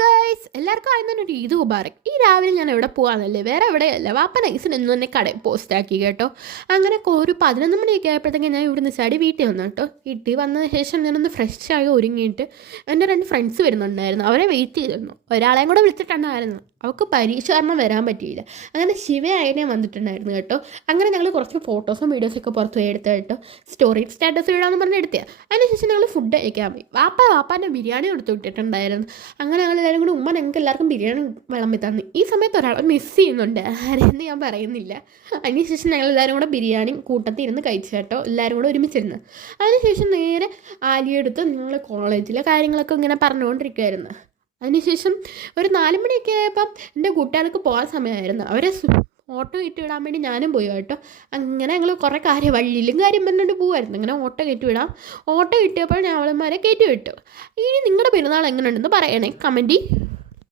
Guys എല്ലാവർക്കും ആദ്യം തന്നെ ഒരു ഈദ് മുബാറക്. ഈ രാവിലെ ഞാൻ എവിടെ പോകാന്നല്ലേ, വേറെ എവിടെയല്ല, വാപ്പ നൈസിന് ഇന്ന് തന്നെ കടയിൽ പോസ്റ്റ് ആക്കി കേട്ടോ. അങ്ങനെ ഒരു 11 മണിയൊക്കെ ആയപ്പോഴത്തേക്കും ഞാൻ ഇവിടുന്ന് ചാടി വീട്ടിൽ വന്നു കേട്ടോ. വീട്ടിൽ വന്നതിന് ശേഷം ഞാനൊന്ന് ഫ്രഷ് ആയി ഒരുങ്ങിയിട്ട് എൻ്റെ 2 ഫ്രണ്ട്സ് വരുന്നുണ്ടായിരുന്നു, അവരെ വെയിറ്റ് ചെയ്തിരുന്നു. ഒരാളെയും കൂടെ വിളിച്ചിട്ടുണ്ടായിരുന്നു, അവൾക്ക് പരീക്ഷ കാരണം വരാൻ പറ്റിയില്ല. അങ്ങനെ ശിവയായനെ വന്നിട്ടുണ്ടായിരുന്നു കേട്ടോ. അങ്ങനെ ഞങ്ങൾ കുറച്ച് ഫോട്ടോസും വീഡിയോസൊക്കെ പുറത്ത് പോയി എടുത്ത കേട്ടോ. സ്റ്റോറി സ്റ്റാറ്റസ് ഇടാമെന്ന് പറഞ്ഞ് എടുത്തതാണ്. അതിനുശേഷം ഞങ്ങൾ ഫുഡ് കഴിക്കാൻ പോയി. വാപ്പാൻ്റെ ബിരിയാണി കൊടുത്തു വിട്ടിട്ടുണ്ടായിരുന്നു. അങ്ങനെ ഞങ്ങൾ എല്ലാവരും കൂടി ഞങ്ങൾക്ക് എല്ലാവർക്കും ബിരിയാണി വിളമ്പി തന്നു. ഈ സമയത്ത് ഒരാളെ മിസ് ചെയ്യുന്നുണ്ട്, ആരെന്ന് ഞാൻ പറയുന്നില്ല. അതിനുശേഷം ഞങ്ങൾ എല്ലാവരും കൂടെ ബിരിയാണി കൂട്ടത്തിൽ ഇരുന്ന് കഴിച്ചു കേട്ടോ, എല്ലാവരും കൂടെ ഒരുമിച്ചിരുന്ന്. അതിനുശേഷം നേരെ ആലിയെടുത്ത് ഞങ്ങൾ കോളേജിലെ കാര്യങ്ങളൊക്കെ ഇങ്ങനെ പറഞ്ഞുകൊണ്ടിരിക്കുമായിരുന്നു. അതിനുശേഷം ഒരു 4 മണിയൊക്കെ ആയപ്പം എൻ്റെ കൂട്ടുകാർക്ക് പോകാൻ സമയമായിരുന്നു. അവരെ ഓട്ടോ കയറ്റി വിടാൻ വേണ്ടി ഞാനും പോയി കേട്ടോ. അങ്ങനെ ഞങ്ങൾ കുറേ വഴിയിലും കാര്യം പറഞ്ഞുകൊണ്ട് പോകുമായിരുന്നു. അങ്ങനെ ഓട്ടോ കയറ്റി വിടാം. ഓട്ടോ കിട്ടിയപ്പോൾ ഞാൻ അവളന്മാരെ കയറ്റി വിട്ടു. ഇനി നിങ്ങളുടെ പെരുന്നാൾ എങ്ങനെയുണ്ടെന്ന് പറയണേ കമൻറ്റ്.